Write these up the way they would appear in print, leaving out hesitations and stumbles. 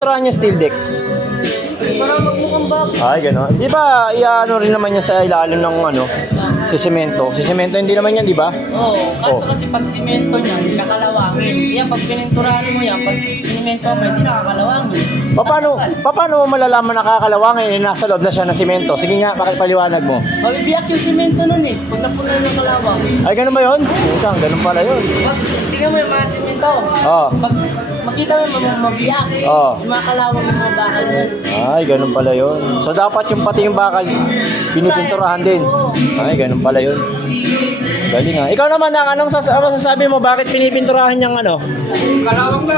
Pininturahan niya steel deck. Para magmukhang bago. Ay, gano'n. Di ba, iano rin naman niya sa ilalim ng ano, si semento. Si semento hindi naman yan, di ba? Oo, kaso Oh. kasi pag simento niyan, kakalawangin. Yan, pag pininturahan mo yan, pag simento mo, hindi nakakalawangin. Paano mo malalaman nakakalawangin eh, nasa loob na siya ng semento? Sige nga, pakipaliwanag mo. Mabibiyak yung simento nun eh, pag napuno ng kalawang. Ay, ganun ba yun? Utang, ganun pala yun. Tingnan mo yung mga simento. Oo. Pag makita mo yung mabiyak, Oo. yung mga kalawang ng mga bakal yan. Ay, ganun pala yun. So, dapat yung pati yung bakal, pinipinturahan din. Ay, ganun pala yun. Galing nga. Ikaw naman, anong masasabi mo, bakit pinipinturahan niyang ano? Kalawang na.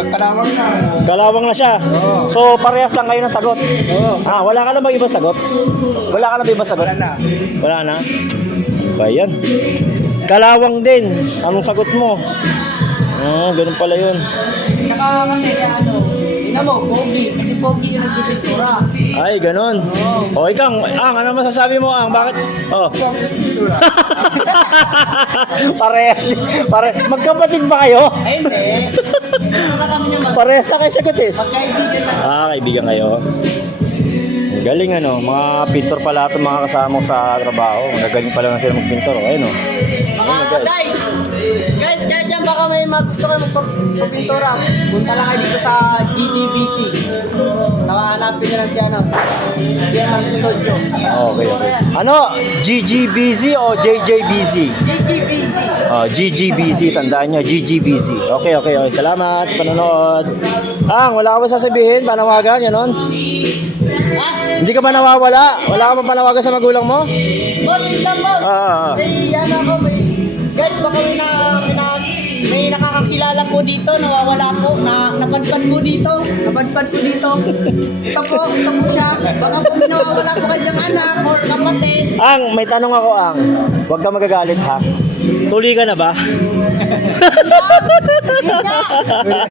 Nagkalawang na. Kalawang na siya. Oo. So, parehas lang kayo ng sagot. Oo. Wala ka na ba ibang sagot? Wala ka na ba ibang sagot? Wala na. Wala na? Ano ba yan? Kalawang din. Anong sagot mo? Ganun pala yun. Saka kasi ano, tingnan mo, pogi. Kasi pogi yung nagpipintura. Ay, ganun. Oo. O, ikaw, ano masasabi mo, Bakit? Oh. Parehas. Magkapatid ba kayo? Ay, hindi. Ano na kami naman? Parehas na kayo sagot eh. Magkaibigan na. Kaibigan kayo. Ang galing mga pintor pala itong mga kasama ko sa trabaho. Magagaling pala na sila magpintor. Ayun o. Mga guys, kaya dyan baka may gusto kayo magpapintura. Punta lang kayo dito sa GGBC. Nakahanapin nyo lang si German Studio. Okay. Ano? GGBZ o JJBZ? GGBC. GGBZ. Tandaan nyo, GGBZ. Okay. Salamat sa panonood. Wala ka ba sasabihin? Panawagan, ganon? Hindi ka ba nawawala? Wala ka ba panawagan sa magulang mo? Boss, wait lang boss. Guys, baka may nakakakilala po dito, nawawala po, napadpad po dito. Ito po siya. Baka po may nawawala po kanyang anak or kapatid. May tanong ako, Huwag ka magagalit, ha? Tuli ka na ba? Hindi.